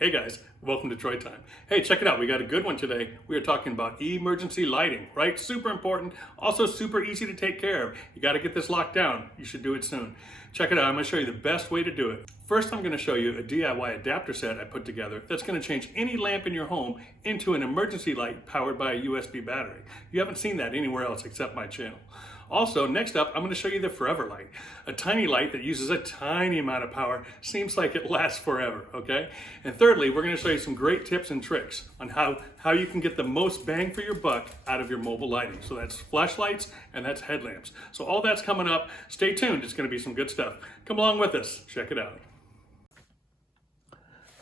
Hey guys, welcome to Troy Time. Hey, check it out. We got a good one today. We are talking about emergency lighting, right? Super important, also super easy to take care of. You got to get this locked down. You should do it soon. Check it out. I'm going to show you the best way to do it. First, I'm going to show you a DIY adapter set I put together that's going to change any lamp in your home into an emergency light powered by a USB battery. You haven't seen that anywhere else except my channel. Also, next up, I'm going to show you the Forever Light, a tiny light that uses a tiny amount of power, seems like it lasts forever, okay? And thirdly, we're going to show you some great tips and tricks on how you can get the most bang for your buck out of your mobile lighting. So that's flashlights and that's headlamps. So all that's coming up. Stay tuned. It's going to be some good stuff. Come along with us. Check it out.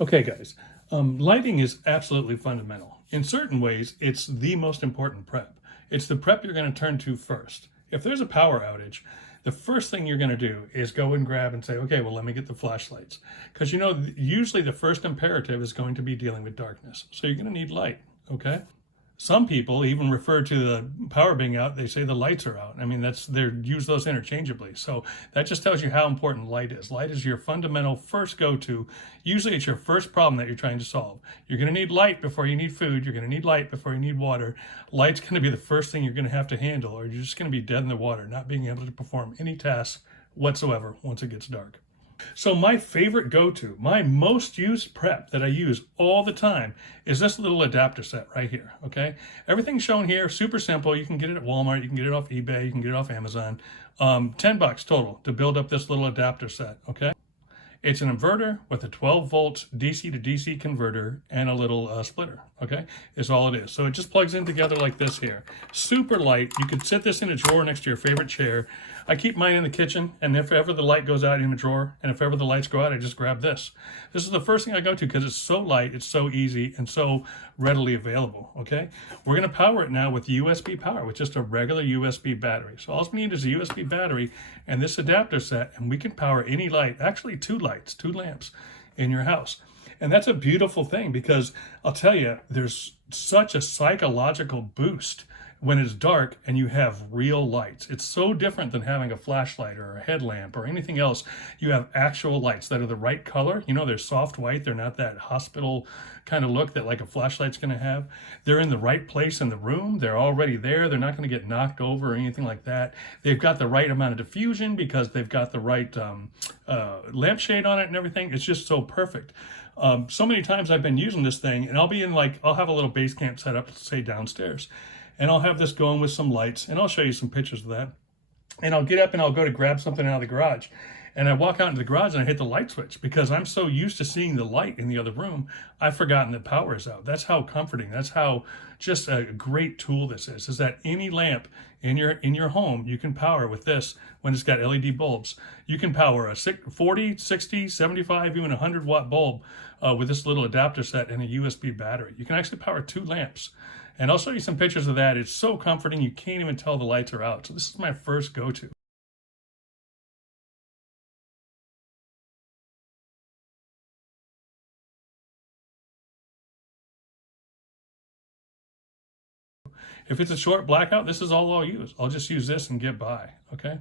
Okay, guys. Lighting is absolutely fundamental. In certain ways, it's the most important prep. It's the prep you're going to turn to first. If there's a power outage, the first thing you're going to do is go and grab and say, okay, well, let me get the flashlights. Because you know, usually the first imperative is going to be dealing with darkness. So you're going to need light, okay? Some people even refer to the power being out, they say the lights are out. I mean, they use those interchangeably. So that just tells you how important light is. Light is your fundamental first go-to. Usually it's your first problem that you're trying to solve. You're going to need light before you need food. You're going to need light before you need water. Light's going to be the first thing you're going to have to handle, or you're just going to be dead in the water, not being able to perform any tasks whatsoever once it gets dark. So my favorite go-to, my most used prep that I use all the time is this little adapter set right here, okay? Everything's shown here, super simple. You can get it at Walmart, you can get it off eBay, you can get it off Amazon. $10 total to build up this little adapter set, okay? It's an inverter with a 12 volt DC to DC converter and a little splitter, okay? Is all it is. So it just plugs in together like this here. Super light. You could sit this in a drawer next to your favorite chair. I keep mine in the kitchen, and if ever the light goes out in a drawer, and if ever the lights go out, I just grab this. This is the first thing I go to because it's so light, it's so easy, and so readily available, okay? We're going to power it now with USB power, with just a regular USB battery. So all we need is a USB battery and this adapter set, and we can power any light, actually two lights, two lamps in your house. And that's a beautiful thing because I'll tell you, there's such a psychological boost when it's dark and you have real lights. It's so different than having a flashlight or a headlamp or anything else. You have actual lights that are the right color. You know, they're soft white. They're not that hospital kind of look that like a flashlight's going to have. They're in the right place in the room. They're already there. They're not going to get knocked over or anything like that. They've got the right amount of diffusion because they've got the right lampshade on it and everything. It's just so perfect. So many times I've been using this thing and I'll have a little base camp set up, say downstairs. And I'll have this going with some lights, and I'll show you some pictures of that. And I'll get up and I'll go to grab something out of the garage. And I walk out into the garage and I hit the light switch because I'm so used to seeing the light in the other room, I've forgotten that power is out. That's how comforting, that's how just a great tool this is that any lamp in your home, you can power with this when it's got LED bulbs. You can power a 40, 60, 75, even 100 watt bulb with this little adapter set and a USB battery. You can actually power two lamps. And I'll show you some pictures of that. It's so comforting, you can't even tell the lights are out. So this is my first go-to. If it's a short blackout, this is all I'll use. I'll just use this and get by, okay?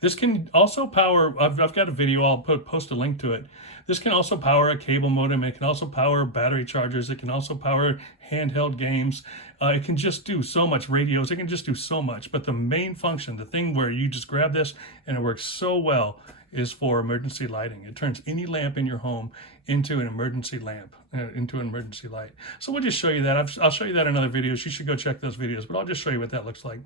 This can also power, I've got a video, I'll post a link to it. This can also power a cable modem. It can also power battery chargers. It can also power handheld games. It can just do so much, radios. It can just do so much. But the main function, the thing where you just grab this and it works so well, is for emergency lighting. It turns any lamp in your home into an emergency lamp, into an emergency light. So we'll just show you that. I'll show you that in other videos. You should go check those videos, but I'll just show you what that looks like.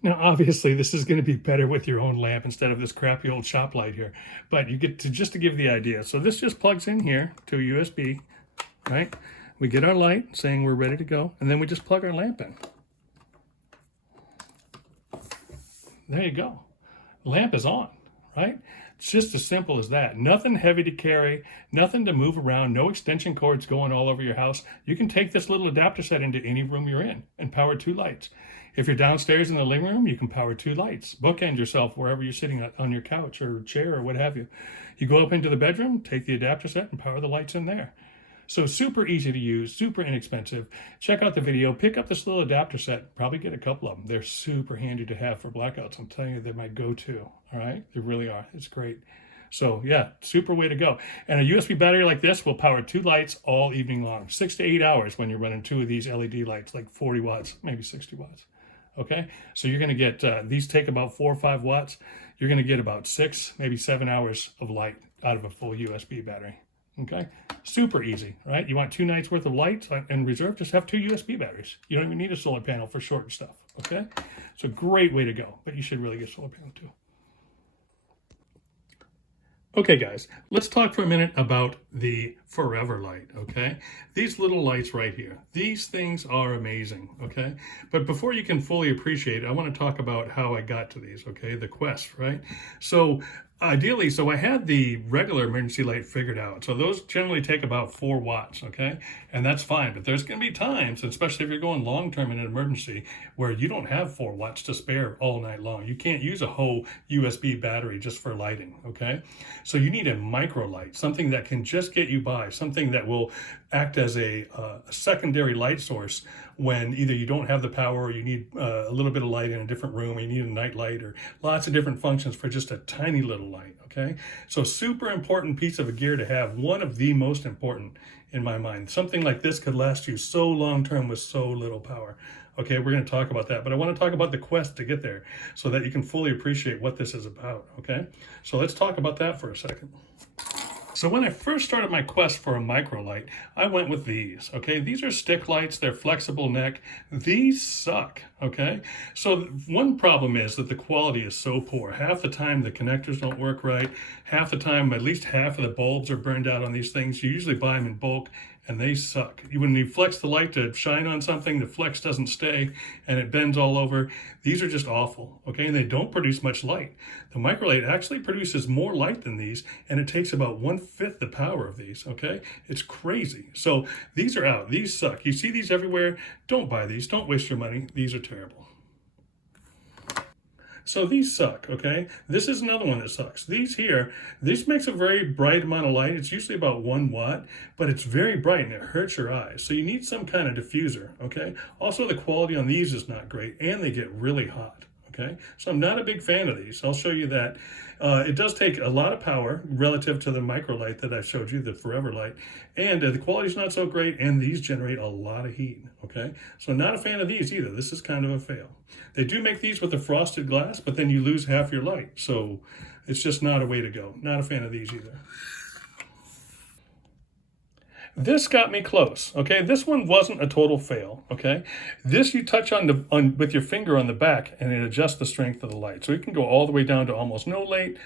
Now, obviously, this is going to be better with your own lamp instead of this crappy old shop light here. But you get to, just to give the idea. So this just plugs in here to a USB, right? We get our light saying we're ready to go, and then we just plug our lamp in. There you go. Lamp is on, right? It's just as simple as that. Nothing heavy to carry, nothing to move around, no extension cords going all over your house. You can take this little adapter set into any room you're in and power two lights. If you're downstairs in the living room, you can power two lights. Bookend yourself wherever you're sitting on your couch or chair or what have you. You go up into the bedroom, take the adapter set and power the lights in there. So super easy to use, super inexpensive. Check out the video, pick up this little adapter set, probably get a couple of them. They're super handy to have for blackouts. I'm telling you, they're my go-to, all right? They really are, it's great. So yeah, super way to go. And a USB battery like this will power 2 lights all evening long, 6 to 8 hours when you're running 2 of these LED lights, like 40 watts, maybe 60 watts. Okay, so you're going to get, these take about 4 or 5 watts. You're going to get about 6, maybe 7 hours of light out of a full USB battery. Okay, super easy, right? You want 2 nights worth of light in reserve, just have 2 USB batteries. You don't even need a solar panel for short stuff, okay? It's a great way to go, but you should really get a solar panel too. Okay, guys, let's talk for a minute about the Forever Light, okay? These little lights right here, these things are amazing, okay? But before you can fully appreciate it, I want to talk about how I got to these, okay? The Quest, right? So ideally, so I had the regular emergency light figured out. So those generally take about 4 watts, okay? And that's fine, but there's gonna be times, especially if you're going long-term in an emergency, where you don't have 4 watts to spare all night long. You can't use a whole USB battery just for lighting, okay? So you need a micro light, something that can just get you by, something that will act as a secondary light source when either you don't have the power or you need a little bit of light in a different room, or you need a night light, or lots of different functions for just a tiny little light, okay? So super important piece of gear to have, one of the most important in my mind. Something like this could last you so long term with so little power. Okay, we're going to talk about that, but I want to talk about the quest to get there so that you can fully appreciate what this is about, okay? So let's talk about that for a second. So when I first started my quest for a micro light, I went with these, okay? These are stick lights, they're flexible neck. These suck, okay? So one problem is that the quality is so poor. Half the time the connectors don't work right. Half the time, at least half of the bulbs are burned out on these things. You usually buy them in bulk and they suck. When you flex the light to shine on something, the flex doesn't stay and it bends all over. These are just awful, okay? And they don't produce much light. The microlight actually produces more light than these, and it takes about 1/5 the power of these, okay? It's crazy. So these are out. These suck. You see these everywhere. Don't buy these. Don't waste your money. These are terrible. So these suck, okay? This is another one that sucks. These here, this makes a very bright amount of light. It's usually about 1 watt, but it's very bright and it hurts your eyes. So you need some kind of diffuser, okay? Also, the quality on these is not great and they get really hot. Okay, so I'm not a big fan of these. I'll show you that. It does take a lot of power relative to the micro light that I showed you, the Forever Light, and the quality's not so great, and these generate a lot of heat, okay? So not a fan of these either. This is kind of a fail. They do make these with the frosted glass, but then you lose half your light, so it's just not a way to go. Not a fan of these either. This got me close, okay? This one wasn't a total fail, okay? This you touch on with your finger on the back and it adjusts the strength of the light. So it can go all the way down to almost no light,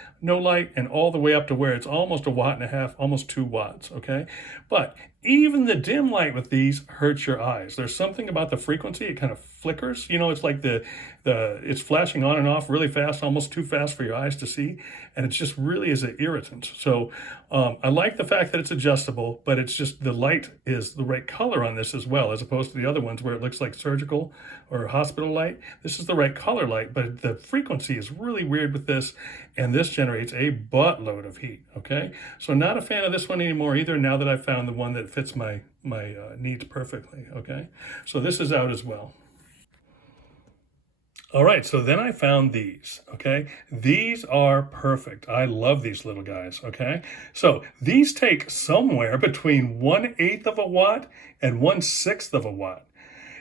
and all the way up to where it's almost 1.5 watts, almost 2 watts, okay? But even the dim light with these hurts your eyes. There's something about the frequency, it kind of flickers. You know, it's like it's flashing on and off really fast, almost too fast for your eyes to see. And it just really is an irritant. So I like the fact that it's adjustable, but it's just the light is the right color on this as well, as opposed to the other ones where it looks like surgical or hospital light. This is the right color light, but the frequency is really weird with this. And this generates a buttload of heat, okay? So not a fan of this one anymore either, now that I've found the one that fits my needs perfectly, okay? So this is out as well. All right, so then I found these, okay? These are perfect. I love these little guys, okay? So these take somewhere between 1/8 of a watt and 1/6 of a watt.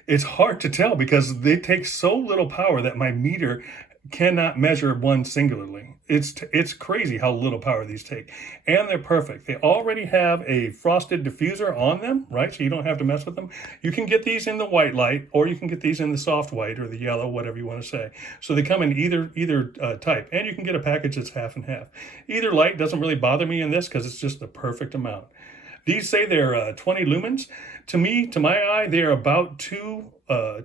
It's hard to tell because they take so little power that my meter cannot measure one singularly. It's crazy how little power these take. And they're perfect. They already have a frosted diffuser on them, right? So you don't have to mess with them. You can get these in the white light, or you can get these in the soft white or the yellow, whatever you want to say. So they come in either type. And you can get a package that's half and half. Either light doesn't really bother me in this because it's just the perfect amount. These say they're 20 lumens. To me, to my eye, they are about 2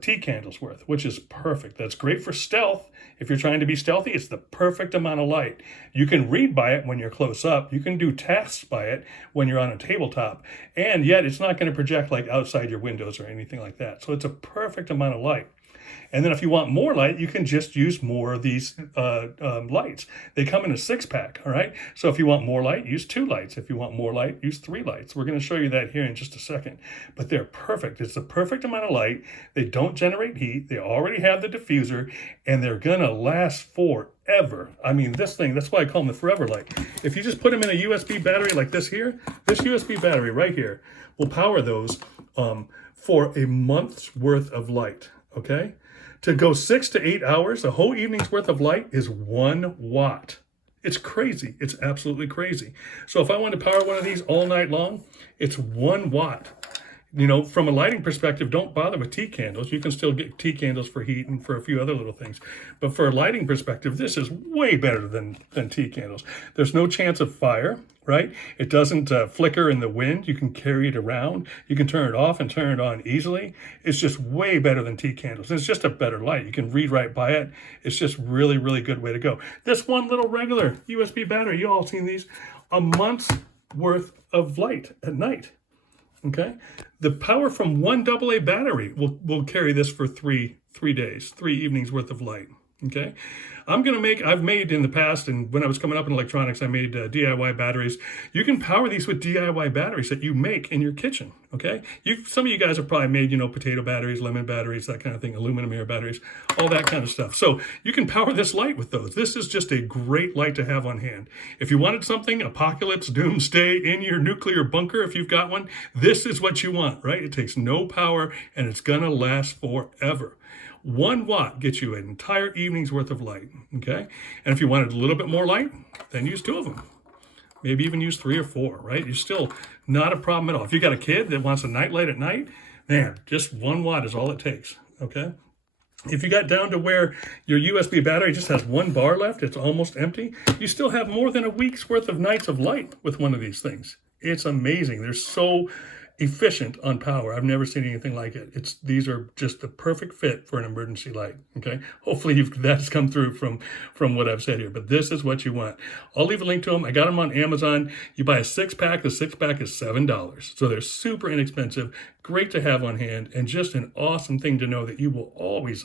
tea candles worth, which is perfect. That's great for stealth. If you're trying to be stealthy, it's the perfect amount of light. You can read by it when you're close up. You can do tasks by it when you're on a tabletop. And yet it's not going to project like outside your windows or anything like that. So it's a perfect amount of light. And then if you want more light, you can just use more of these lights. They come in a 6-pack, all right? So if you want more light, use 2 lights. If you want more light, use 3 lights. We're going to show you that here in just a second. But they're perfect. It's the perfect amount of light. They don't generate heat. They already have the diffuser, and they're going to last forever. I mean, this thing, that's why I call them the forever light. If you just put them in a USB battery like this here, this USB battery right here will power those for a month's worth of light, okay? To go 6 to 8 hours, a whole evening's worth of light is 1 watt. It's crazy. It's absolutely crazy. So if I want to power one of these all night long, it's 1 watt. You know, from a lighting perspective, don't bother with tea candles. You can still get tea candles for heat and for a few other little things. But for a lighting perspective, this is way better than tea candles. There's no chance of fire, right? It doesn't flicker in the wind. You can carry it around. You can turn it off and turn it on easily. It's just way better than tea candles. It's just a better light. You can read right by it. It's just really, really good way to go. This one little regular USB battery, you all seen these, a month's worth of light at night. Okay, the power from one AA battery will carry this for three days, 3 evenings worth of light. Okay, I've made in the past, and when I was coming up in electronics, I made DIY batteries. You can power these with DIY batteries that you make in your kitchen. Okay, some of you guys have probably made, potato batteries, lemon batteries, that kind of thing, aluminum air batteries, all that kind of stuff. So you can power this light with those. This is just a great light to have on hand. If you wanted something, apocalypse, doomsday, in your nuclear bunker, if you've got one, this is what you want, right? It takes no power and it's gonna last forever. 1 watt gets you an entire evening's worth of light, okay? And if you wanted a little bit more light, then use 2 of them. Maybe even use 3 or 4, right? You're still not a problem at all. If you got a kid that wants a night light at night, man, just 1 watt is all it takes, okay? If you got down to where your USB battery just has 1 bar left, it's almost empty, you still have more than a week's worth of nights of light with one of these things. It's amazing. They're so efficient on power. I've never seen anything like it. These are just the perfect fit for an emergency light. Okay, hopefully that's come through from what I've said here. But this is what you want. I'll leave a link to them. I got them on Amazon. You buy a 6-pack. The 6-pack is $7, so they're super inexpensive. Great to have on hand, and just an awesome thing to know that you will always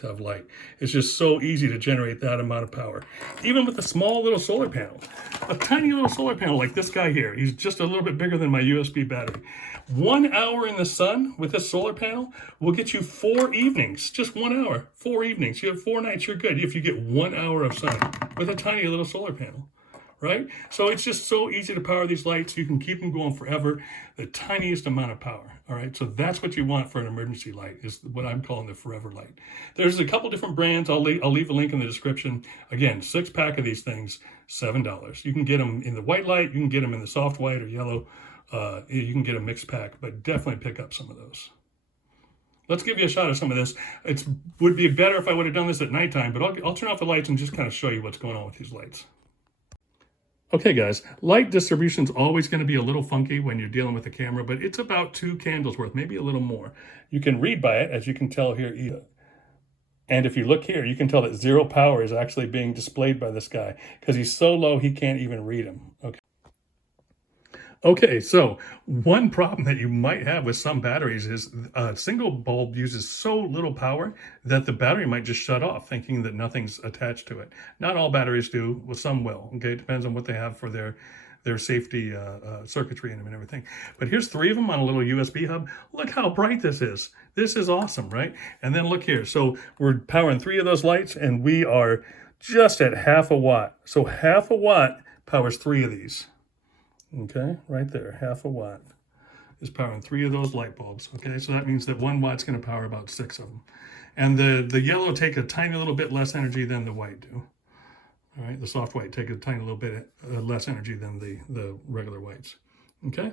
have light. It's just so easy to generate that amount of power, even with a small little solar panel. A tiny little solar panel like this guy here. He's just a little bit bigger than my USB battery. 1 hour in the sun with this solar panel will get you 4 evenings. Just 1 hour, 4 evenings. You have 4 nights, you're good if you get 1 hour of sun with a tiny little solar panel, right? So it's just so easy to power these lights. You can keep them going forever, the tiniest amount of power, all right? So that's what you want for an emergency light, is what I'm calling the forever light. There's a couple different brands. I'll leave a link in the description. Again, 6-pack of these things, $7. You can get them in the white light. You can get them in the soft white or yellow. You can get a mixed pack, but definitely pick up some of those. Let's give you a shot of some of this. It would be better if I would have done this at nighttime, but I'll turn off the lights and just kind of show you what's going on with these lights. Okay, guys, light distribution is always going to be a little funky when you're dealing with a camera, but it's about 2 candles worth, maybe a little more. You can read by it, as you can tell here either. And if you look here, you can tell that 0 power is actually being displayed by this guy because he's so low he can't even read him. Okay, so one problem that you might have with some batteries is a single bulb uses so little power that the battery might just shut off, thinking that nothing's attached to it. Not all batteries do, well, some will. Okay, it depends on what they have for their safety circuitry in them and everything. But here's 3 of them on a little USB hub. Look how bright this is. This is awesome, right? And then look here. So we're powering 3 of those lights, and we are just at ½ a watt. So ½ a watt powers 3 of these. Okay, right there, ½ a watt is powering 3 of those light bulbs. Okay, so that means that 1 watt's going to power about 6 of them. And the yellow take a tiny little bit less energy than the white do. All right, the soft white take a tiny little bit less energy than the regular whites. Okay,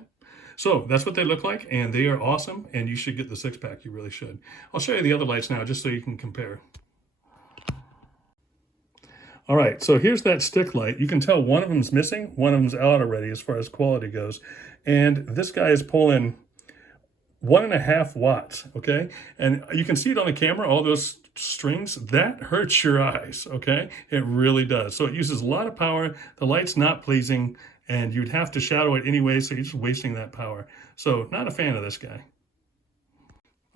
so that's what they look like, and they are awesome, and you should get the 6-pack. You really should. I'll show you the other lights now just so you can compare. All right, so here's that stick light. You can tell one of them's missing, one of them's out already as far as quality goes. And this guy is pulling 1.5 watts, okay? And you can see it on the camera, all those strings. That hurts your eyes, okay? It really does. So it uses a lot of power. The light's not pleasing, and you'd have to shadow it anyway, so you're just wasting that power. So not a fan of this guy.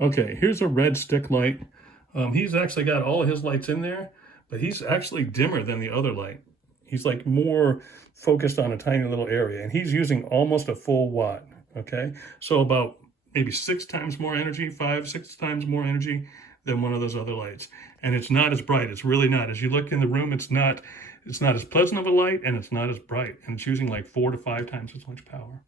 Okay, here's a red stick light. He's actually got all of his lights in there, but he's actually dimmer than the other light. He's like more focused on a tiny little area, and he's using almost a full watt, okay? So about maybe 6 times more energy, 5, 6 times more energy than one of those other lights. And it's not as bright, it's really not. As you look in the room, it's not as pleasant of a light, and it's not as bright, and it's using like 4 to 5 times as much power.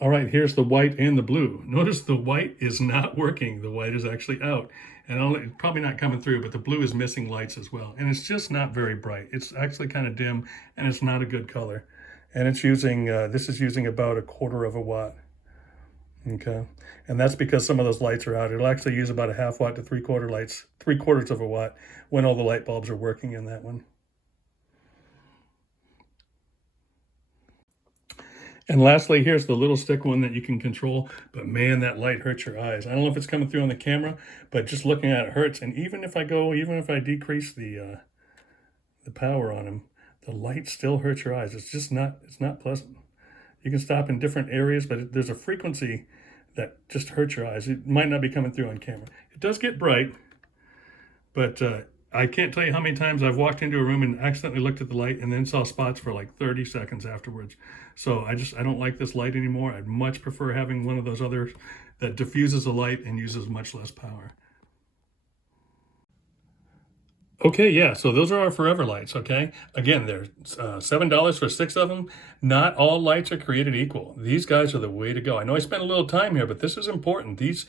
All right, here's the white and the blue. Notice the white is not working. The white is actually out. And it's probably not coming through, but the blue is missing lights as well. And it's just not very bright. It's actually kind of dim, and it's not a good color. And it's using, this is using about 1/4 of a watt. Okay, and that's because some of those lights are out. It'll actually use about 1/2 watt to 3/4 lights, 3/4 of a watt when all the light bulbs are working in that one. And lastly, here's the little stick one that you can control, but man, that light hurts your eyes. I don't know if it's coming through on the camera, but just looking at it hurts. And even if I decrease the power on him, the light still hurts your eyes. It's not pleasant. You can stop in different areas, but there's a frequency that just hurts your eyes. It might not be coming through on camera. It does get bright, but I can't tell you how many times I've walked into a room and accidentally looked at the light and then saw spots for like 30 seconds afterwards. So I don't like this light anymore. I'd much prefer having one of those others that diffuses a light and uses much less power. Okay, yeah, so those are our forever lights, okay? Again, they're $7 for 6 of them. Not all lights are created equal. These guys are the way to go. I know I spent a little time here, but this is important. These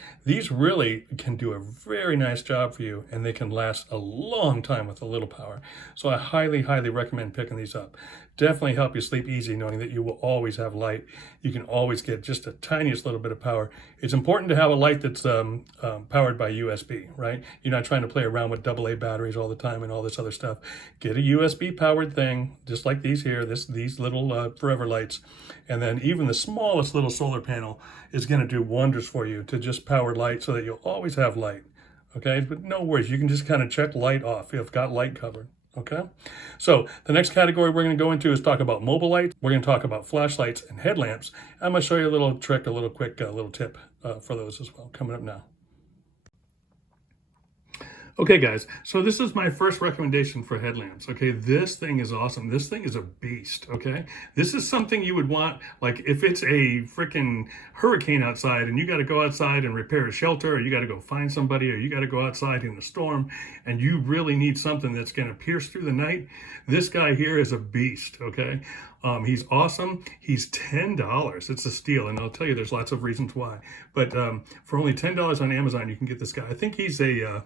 really can do a very nice job for you, and they can last a long time with a little power. So I highly, highly recommend picking these up. Definitely help you sleep easy knowing that you will always have light. You can always get just the tiniest little bit of power. It's important to have a light that's powered by USB, right? You're not trying to play around with AA batteries all the time and all this other stuff. Get a USB powered thing, just like these here, these little forever lights. And then even the smallest little solar panel is going to do wonders for you to just power light so that you'll always have light. Okay, but no worries. You can just kind of check light off. You've got light covered. Okay, so the next category we're going to go into is talk about mobile lights. We're going to talk about flashlights and headlamps. I'm going to show you a little trick, a little quick little tip for those as well, coming up now. Okay, guys, so this is my first recommendation for headlamps. Okay, this thing is awesome. This thing is a beast, okay? This is something you would want, like if it's a freaking hurricane outside and you got to go outside and repair a shelter, or you got to go find somebody, or you got to go outside in the storm, and you really need something that's going to pierce through the night. This guy here is a beast, okay? He's awesome. He's $10. It's a steal, and I'll tell you there's lots of reasons why. But for only $10 on Amazon, you can get this guy. I think he's a...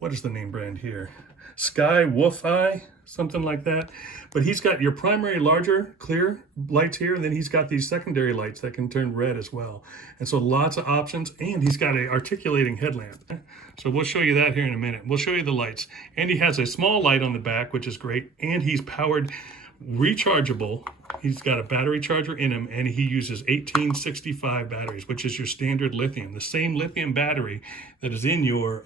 what is the name brand here? Sky Wolf Eye, something like that. But he's got your primary larger clear lights here, and then he's got these secondary lights that can turn red as well. And so lots of options, and he's got an articulating headlamp. So we'll show you that here in a minute. We'll show you the lights. And he has a small light on the back, which is great, and he's powered rechargeable. He's got a battery charger in him, and he uses 1865 batteries, which is your standard lithium, the same lithium battery that is in your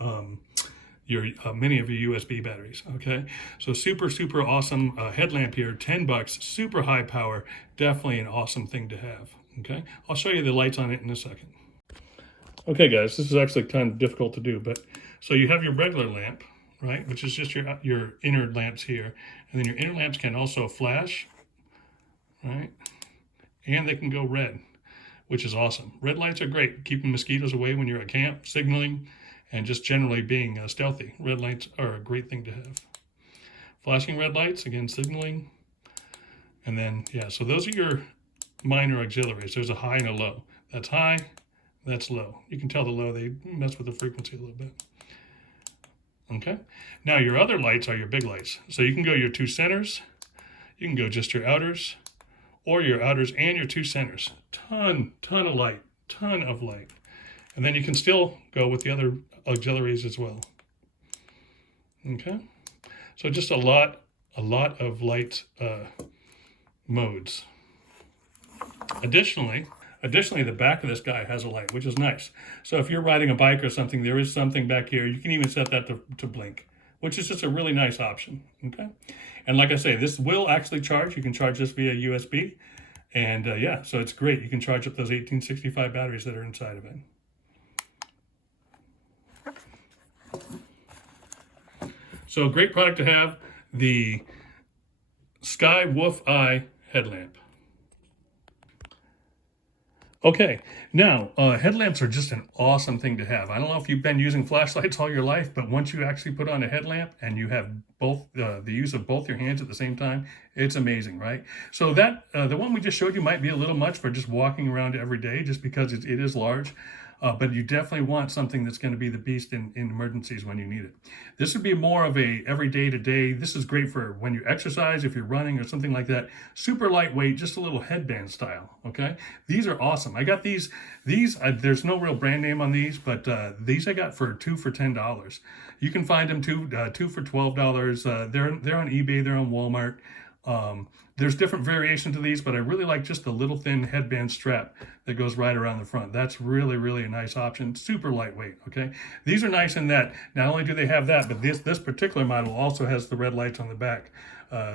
many of your USB batteries. Okay, so super awesome headlamp here, $10, super high power, definitely an awesome thing to have. Okay, I'll show you the lights on it in a second. Okay, guys, this is actually kind of difficult to do, but so you have your regular lamp, right, which is just your inner lamps here, and then your inner lamps can also flash, right, and they can go red, which is awesome. Red lights are great, keeping mosquitoes away when you're at camp, signaling, and just generally being stealthy. Red lights are a great thing to have. Flashing red lights, again, signaling. And then, yeah, so those are your minor auxiliaries. There's a high and a low. That's high, that's low. You can tell the low, they mess with the frequency a little bit. Okay, now your other lights are your big lights. So you can go your 2 centers, you can go just your outers, or your outers and your 2 centers. Ton of light, ton of light. And then you can still go with the other auxiliaries as well. Okay, so just a lot of light modes. Additionally, the back of this guy has a light, which is nice. So if you're riding a bike or something, there is something back here. You can even set that to blink, which is just a really nice option. Okay, and like I say, this will actually charge. You can charge this via USB, and yeah, so it's great. You can charge up those 1865 batteries that are inside of it. So great product to have, the Sky Wolf Eye headlamp. Okay, now headlamps are just an awesome thing to have. I don't know if you've been using flashlights all your life, but once you actually put on a headlamp and you have both the use of both your hands at the same time, it's amazing, right? So that the one we just showed you might be a little much for just walking around every day, just because it is large. But you definitely want something that's going to be the beast in emergencies when you need it. This would be more of a everyday to day. This is great for when you exercise, if you're running or something like that. Super lightweight, just a little headband style, okay? These are awesome. I got these there's no real brand name on these, but these I got for two for $10. You can find them two for $12. They're on eBay, they're on Walmart. There's different variations of these, but I really like just the little thin headband strap that goes right around the front. That's really, really a nice option. Super lightweight, okay? These are nice in that not only do they have that, but this particular model also has the red lights on the back,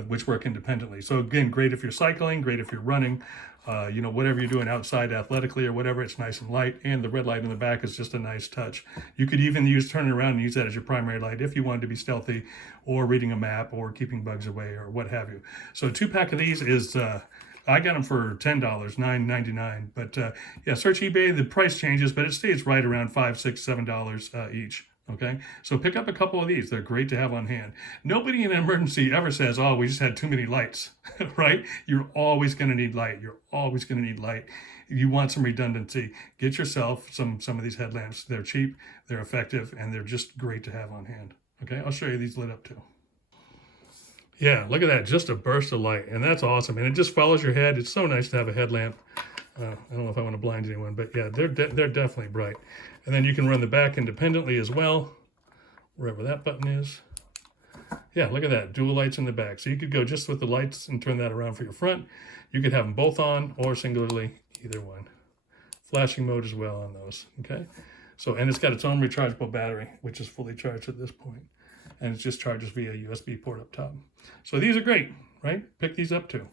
which work independently. So again, great if you're cycling, great if you're running, whatever you're doing outside athletically or whatever, it's nice and light. And the red light in the back is just a nice touch. You could even turn it around and use that as your primary light if you wanted to be stealthy or reading a map or keeping bugs away or what have you. So a 2-pack of these is, I got them for $10, $9.99. But yeah, search eBay, the price changes, but it stays right around $5, $6, $7 each. Okay, so pick up a couple of these. They're great to have on hand. Nobody in an emergency ever says, oh, we just had too many lights, right? You're always going to need light. You're always going to need light. You want some redundancy. Get yourself some of these headlamps. They're cheap, they're effective, and they're just great to have on hand. Okay, I'll show you these lit up too. Yeah, look at that, just a burst of light, and that's awesome. And it just follows your head. It's so nice to have a headlamp. I don't know if I want to blind anyone, but yeah, they're definitely bright. And then you can run the back independently as well, wherever that button is. Yeah, look at that, dual lights in the back. So you could go just with the lights and turn that around for your front. You could have them both on or singularly, either one. Flashing mode as well on those, okay? So, and it's got its own rechargeable battery, which is fully charged at this point. And it just charges via USB port up top. So these are great, right? Pick these up too.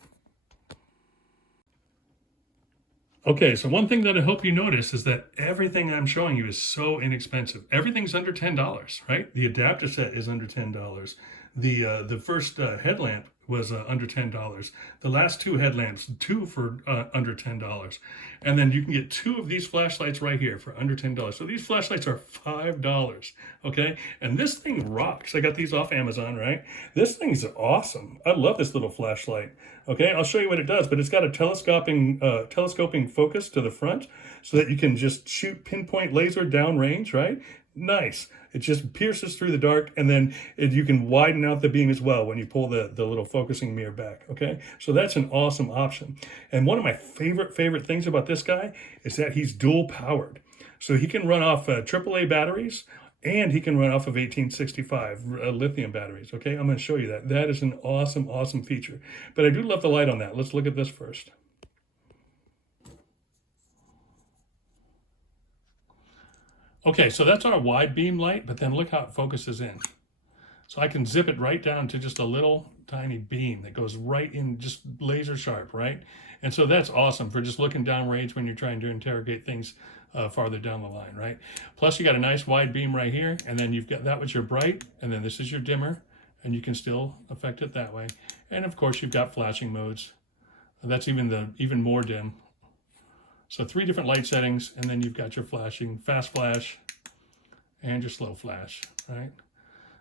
Okay, so one thing that I hope you notice is that everything I'm showing you is so inexpensive. Everything's under $10, right? The adapter set is under $10. The first headlamp was under $10. The last two headlamps, two for under $10. And then you can get two of these flashlights right here for under $10. So these flashlights are $5, okay? And this thing rocks. I got these off Amazon, right? This thing's awesome. I love this little flashlight, okay? I'll show you what it does, but it's got a telescoping focus to the front so that you can just shoot pinpoint laser downrange, right? Nice. It just pierces through the dark, and then you can widen out the beam as well when you pull the little focusing mirror back, okay? So that's an awesome option. And one of my favorite things about this guy is that he's dual powered. So he can run off AAA batteries, and he can run off of 1865 lithium batteries, okay? I'm going to show you that. That is an awesome feature. But I do love the light on that. Let's look at this first. Okay, so that's our wide beam light, but then look how it focuses in. So I can zip it right down to just a little tiny beam that goes right in, just laser sharp, right? And so that's awesome for just looking downrange when you're trying to interrogate things farther down the line, right? Plus you got a nice wide beam right here, and then you've got that which your bright, and then this is your dimmer, and you can still affect it that way. And of course you've got flashing modes. That's even more dim. So 3 different light settings, and then you've got your flashing, fast flash, and your slow flash, right?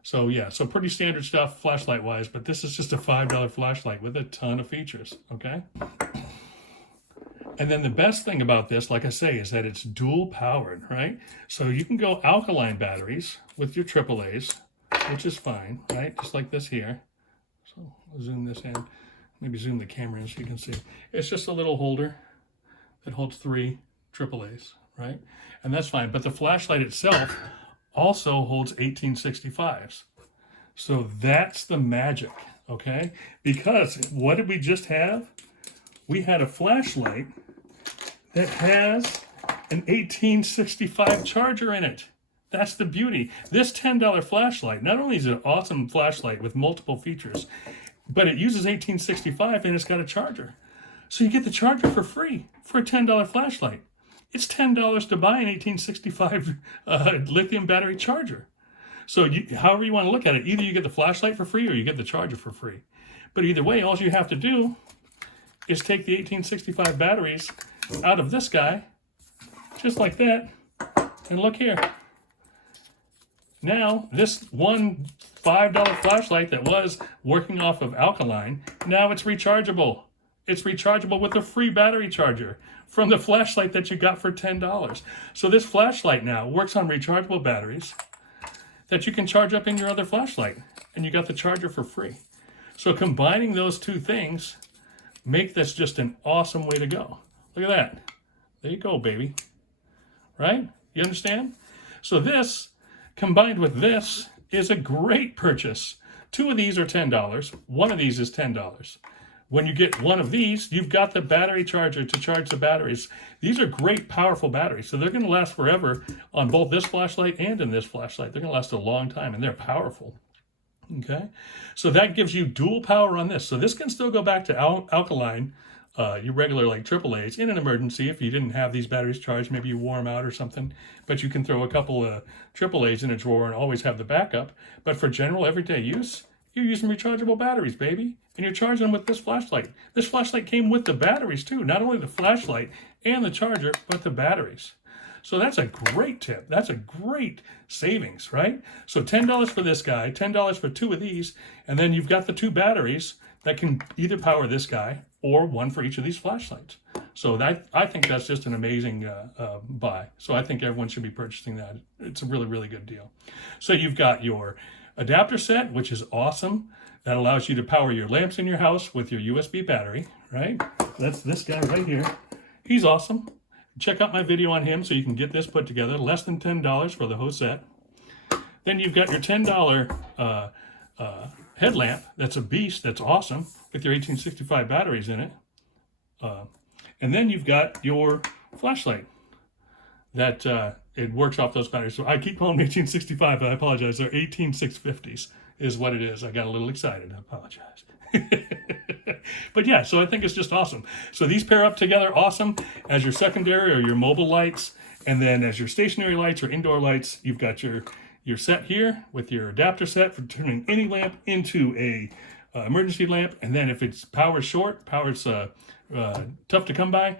So yeah, so pretty standard stuff flashlight wise, but this is just a $5 flashlight with a ton of features, okay? And then the best thing about this, like I say, is that it's dual powered, right? So you can go alkaline batteries with your AAAs, which is fine, right? Just like this here. So I'll zoom this in, maybe zoom the camera in so you can see. It's just a little holder that holds 3 AAAs, right? And that's fine. But the flashlight itself also holds 1865s. So that's the magic, okay? Because what did we just have? We had a flashlight that has an 1865 charger in it. That's the beauty. This $10 flashlight, not only is it an awesome flashlight with multiple features, but it uses 1865 and it's got a charger. So you get the charger for free for a $10 flashlight. It's $10 to buy an 1865 lithium battery charger. So however you want to look at it, either you get the flashlight for free or you get the charger for free. But either way, all you have to do is take the 1865 batteries out of this guy, just like that, and look here. Now, this one $5 flashlight that was working off of alkaline, now it's rechargeable. It's rechargeable with a free battery charger from the flashlight that you got for $10. So this flashlight now works on rechargeable batteries that you can charge up in your other flashlight, and you got the charger for free. So combining those two things make this just an awesome way to go. Look at that. There you go, baby. Right? You understand? So this, combined with this, is a great purchase. 2 of these are $10. 1 of these is $10. When you get 1 of these, you've got the battery charger to charge the batteries. These are great, powerful batteries. So they're going to last forever on both this flashlight and in this flashlight. They're going to last a long time, and they're powerful. Okay? So that gives you dual power on this. So this can still go back to alkaline, your regular like AAAs in an emergency. If you didn't have these batteries charged, maybe you wore them out or something, but you can throw a couple of AAAs in a drawer and always have the backup. But for general everyday use, you're using rechargeable batteries, baby, and you're charging them with this flashlight. This flashlight came with the batteries too, not only the flashlight and the charger, but the batteries. So that's a great tip. That's a great savings, right? So $10 for this guy, $10 for 2 of these, and then you've got the 2 batteries that can either power this guy or 1 for each of these flashlights. So that, I think that's just an amazing buy. So I think everyone should be purchasing that. It's a really, really good deal. So you've got your adapter set, which is awesome. That allows you to power your lamps in your house with your USB battery, right? That's this guy right here. He's awesome. Check out my video on him so you can get this put together. Less than $10 for the whole set. Then you've got your $10 headlamp. That's a beast. That's awesome with your 1865 batteries in it. And then you've got your flashlight that it works off those batteries. So I keep calling them 1865, but I apologize. They're 18650s is what it is. I got a little excited. I apologize. But yeah, so I think it's just awesome. So these pair up together awesome as your secondary or your mobile lights. And then as your stationary lights or indoor lights, you've got your set here with your adapter set for turning any lamp into a emergency lamp. And then if it's power short, power's tough to come by,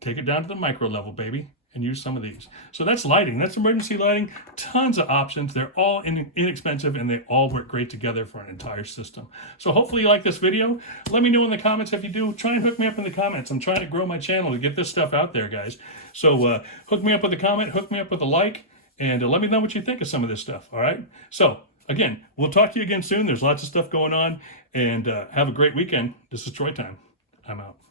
take it down to the micro level, baby, and use some of these. So that's lighting. That's emergency lighting. Tons of options. They're all inexpensive, and they all work great together for an entire system. So hopefully you like this video. Let me know in the comments if you do. Try and hook me up in the comments. I'm trying to grow my channel to get this stuff out there, guys. So hook me up with a comment, hook me up with a like, and let me know what you think of some of this stuff, all right? So, again, we'll talk to you again soon. There's lots of stuff going on, and have a great weekend. This is Troy Time. I'm out.